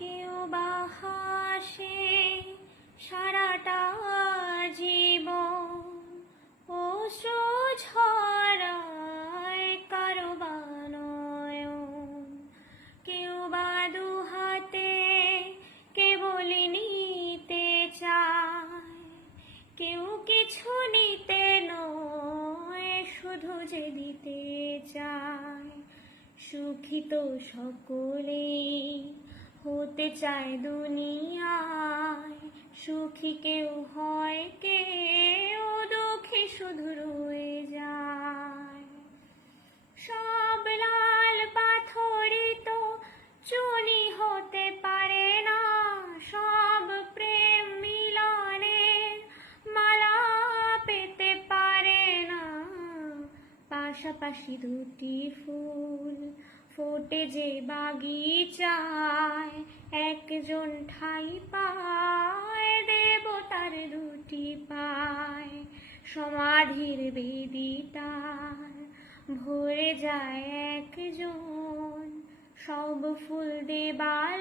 কেউ বা হাসে সারাটা জীবন, অশ্রু ঝরায় কারো বা নয়ন। কেউ বা দুহাতে কেবল নিতে চায়, কেউ কিছু নিতে নয়, শুধু যে দিতে চায়। সুখী তো সকলেই হতে চায় দুনিয়ায়, সুখী কেউ হয়, কেউ দুঃখী শুধু রয়ে যায়। সব লাল পাথরই তো চুনি হতে পারে না, সব প্রেম মিলনের মালা পেতে পারে না। পাশাপাশি দুটি ফুল ফোটে যে বাগিচায়, একজন ঠাই পায়, দেবতার দুটি পায়। সমাধির বেদিটার ভরে যায় একজন, সব ফুল দেবার